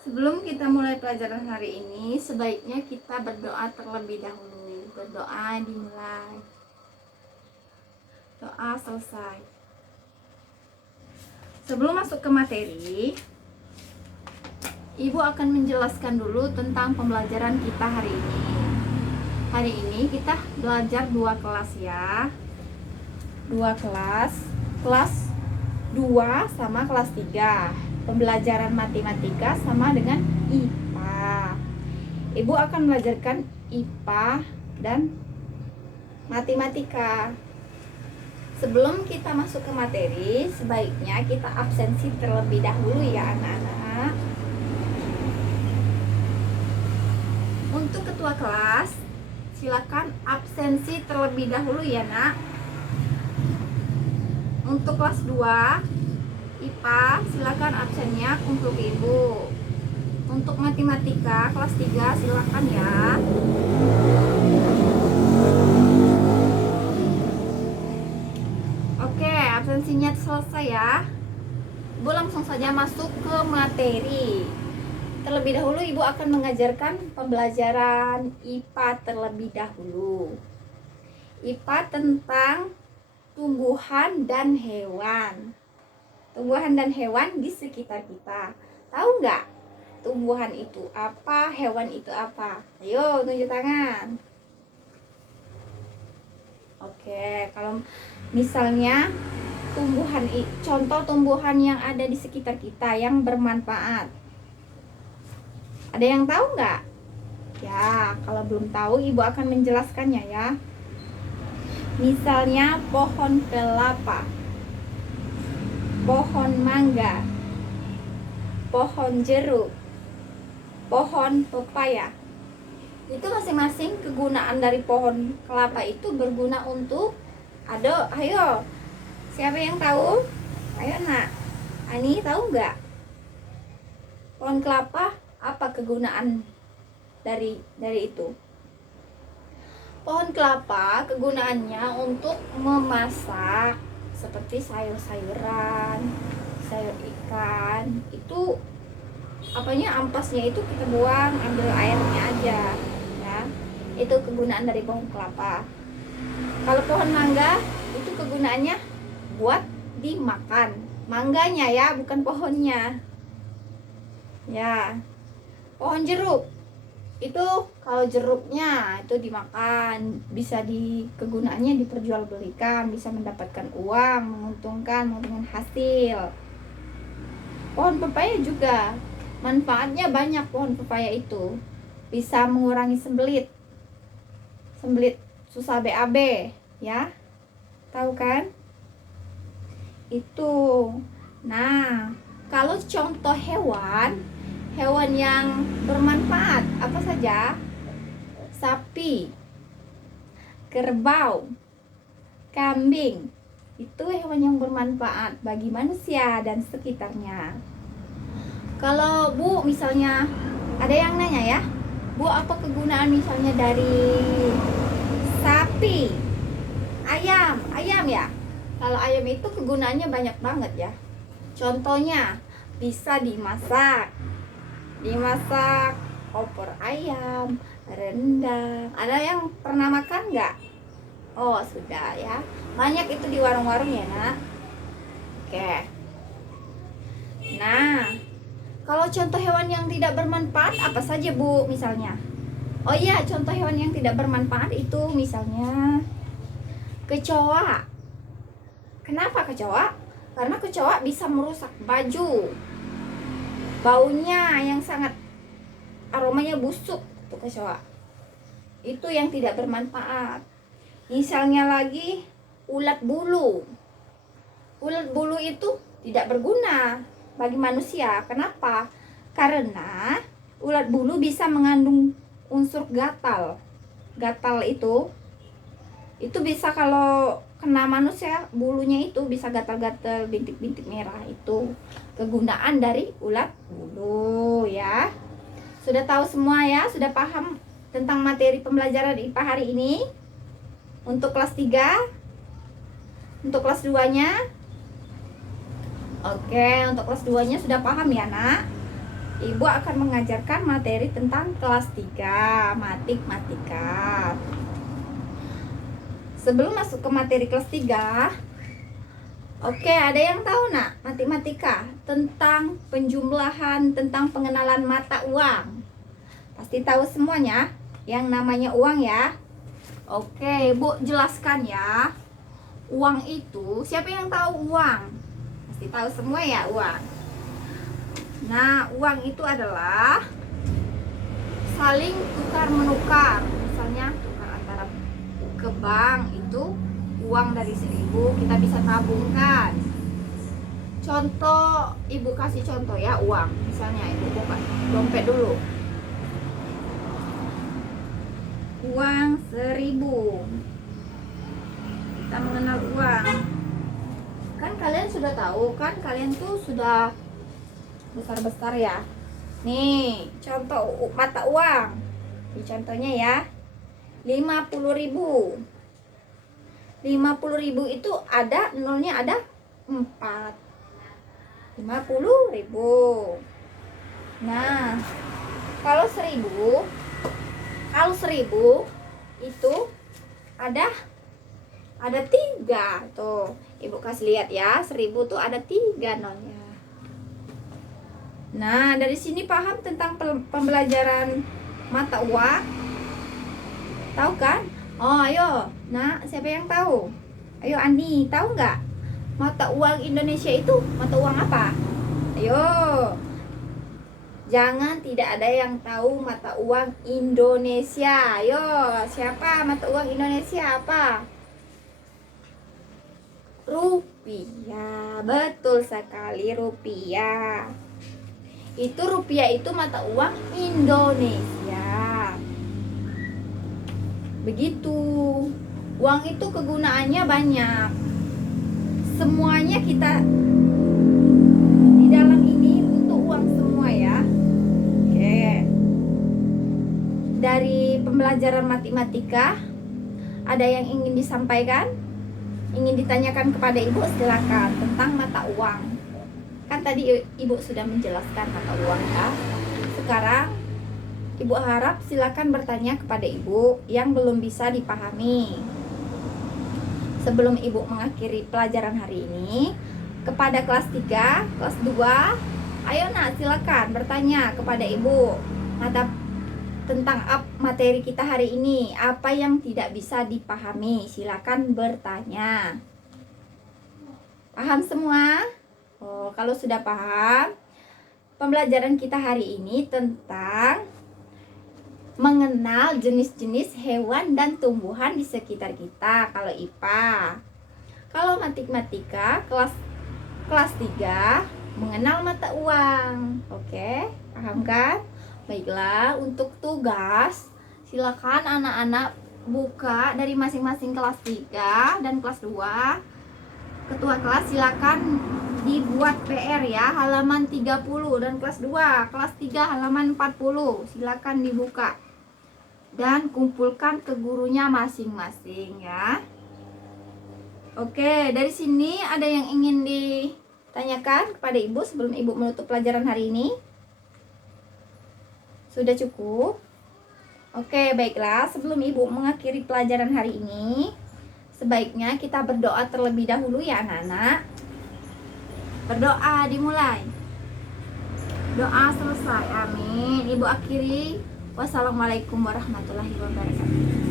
Sebelum kita mulai pelajaran hari ini, sebaiknya kita berdoa terlebih dahulu. Berdoa dimulai. Doa selesai. Sebelum masuk ke materi, Ibu akan menjelaskan dulu tentang pembelajaran kita hari ini. Hari ini kita belajar 2 kelas ya. 2 kelas. Kelas 2 sama kelas 3. Pembelajaran matematika sama dengan IPA. Ibu akan belajarkan IPA dan matematika. Sebelum kita masuk ke materi, sebaiknya kita absensi terlebih dahulu ya anak-anak. Untuk ketua kelas, silakan absensi terlebih dahulu ya nak. Untuk kelas 2 IPA, silakan absennya untuk ibu. Untuk matematika kelas 3 silakan ya. Oke, absensinya selesai ya. Ibu langsung saja masuk ke materi. Terlebih dahulu ibu akan mengajarkan pembelajaran IPA terlebih dahulu. IPA tentang tumbuhan dan hewan. Tumbuhan dan hewan di sekitar kita. Tahu nggak? Tumbuhan itu apa? Hewan itu apa? Ayo tunjuk tangan. Oke, kalau misalnya contoh tumbuhan yang ada di sekitar kita yang bermanfaat. Ada yang tahu nggak? Ya, kalau belum tahu ibu akan menjelaskannya ya. Misalnya pohon kelapa, pohon mangga, pohon jeruk, pohon pepaya. Itu masing-masing kegunaan dari pohon kelapa itu berguna untuk ayo siapa yang tahu? Ayo nak, Ani tahu nggak? Pohon kelapa apa kegunaan dari itu? Pohon kelapa kegunaannya untuk memasak seperti sayur-sayuran, sayur ikan. Itu ampasnya itu kita buang, ambil airnya aja ya. Itu kegunaan dari pohon kelapa. Kalau pohon mangga itu kegunaannya buat dimakan. Mangganya ya, bukan pohonnya. Ya. Pohon jeruk itu kalau jeruknya itu dimakan, bisa kegunaannya diperjualbelikan, bisa mendapatkan uang, menguntungkan dengan hasil. Pohon pepaya juga manfaatnya banyak. Pohon pepaya itu bisa mengurangi sembelit susah BAB ya, tahu kan itu. Nah, kalau contoh hewan yang bermanfaat apa saja? Sapi, kerbau, kambing. Itu hewan yang bermanfaat bagi manusia dan sekitarnya. Kalau Bu misalnya ada yang nanya ya, Bu apa kegunaan misalnya dari sapi, ayam ya? Kalau ayam itu kegunaannya banyak banget ya. Contohnya bisa dimasak opor ayam, rendang. Ada yang pernah makan nggak? Oh sudah ya, banyak itu di warung-warung ya nak. Oke. Nah, kalau contoh hewan yang tidak bermanfaat apa saja Bu misalnya? Oh iya, contoh hewan yang tidak bermanfaat itu misalnya kecoa. Kenapa kecoa? Karena kecoa bisa merusak baju. Baunya yang sangat aromanya busuk itu kecoa. Itu yang tidak bermanfaat. Misalnya lagi ulat bulu. Ulat bulu itu tidak berguna bagi manusia. Kenapa? Karena ulat bulu bisa mengandung unsur gatal. Gatal itu bisa kalau kena manusia, bulunya itu bisa gatal-gatal, bintik-bintik merah. Itu kegunaan dari ulat bulu ya. Sudah tahu semua ya? Sudah paham tentang materi pembelajaran IPA hari ini? Untuk kelas 3, untuk kelas 2-nya? Oke, untuk kelas 2-nya sudah paham ya nak? Ibu akan mengajarkan materi tentang kelas 3 matematika. Sebelum masuk ke materi kelas 3, oke, ada yang tahu nak matematika tentang penjumlahan, tentang pengenalan mata uang? Pasti tahu semuanya yang namanya uang ya. Oke, Bu jelaskan ya. Uang itu, siapa yang tahu uang? Pasti tahu semua ya uang. Nah, uang itu adalah saling tukar menukar. Misalnya tukar antara ke bank itu uang dari 1.000 kita bisa tabungkan. Contoh, ibu kasih contoh ya uang. Misalnya ibu buka dompet dulu. Uang 1.000. Kita mengenal uang. Kan kalian sudah tahu kan, kalian tuh sudah besar-besar ya. Nih, contoh mata uang. Ini contohnya ya. 50.000. 50.000 itu ada nolnya ada 4. 50.000. Nah, kalau 1.000 itu ada 3 tuh. Ibu kasih lihat ya, 1.000 tuh ada 3 nolnya. Nah, dari sini paham tentang pembelajaran mata uang? Tahu kan? Oh, ayo. Nah, siapa yang tahu? Ayo Andi, tahu nggak? Mata uang Indonesia itu mata uang apa? Ayo. Jangan tidak ada yang tahu mata uang Indonesia. Ayo, siapa mata uang Indonesia apa? Rupiah. Betul sekali, rupiah. Itu rupiah itu mata uang Indonesia. Begitu. Uang itu kegunaannya banyak. Semuanya kita di dalam ini butuh uang semua ya. Oke. Dari pembelajaran matematika, ada yang ingin disampaikan? Ingin ditanyakan kepada ibu, silakan tentang mata uang. Kan tadi ibu sudah menjelaskan mata uang ya. Sekarang ibu harap silakan bertanya kepada ibu yang belum bisa dipahami. Sebelum ibu mengakhiri pelajaran hari ini, kepada kelas 3, kelas 2, ayo nak silakan bertanya kepada ibu tentang materi kita hari ini. Apa yang tidak bisa dipahami, silakan bertanya. Paham semua? Oh, kalau sudah paham, pembelajaran kita hari ini tentang mengenal jenis-jenis hewan dan tumbuhan di sekitar kita kalau IPA. Kalau matematika kelas 3 mengenal mata uang. Oke, paham kan? Baiklah, untuk tugas silakan anak-anak buka dari masing-masing kelas 3 dan kelas 2. Ketua kelas silakan dibuat PR ya, halaman 30, dan kelas 2, kelas 3 halaman 40. Silakan dibuka dan kumpulkan ke gurunya masing-masing ya. Oke, dari sini ada yang ingin ditanyakan kepada ibu sebelum ibu menutup pelajaran hari ini? Sudah cukup? Oke, baiklah, sebelum ibu mengakhiri pelajaran hari ini, sebaiknya kita berdoa terlebih dahulu ya anak-anak. Berdoa dimulai. Doa selesai. Amin. Ibu akhiri. Wassalamualaikum warahmatullahi wabarakatuh.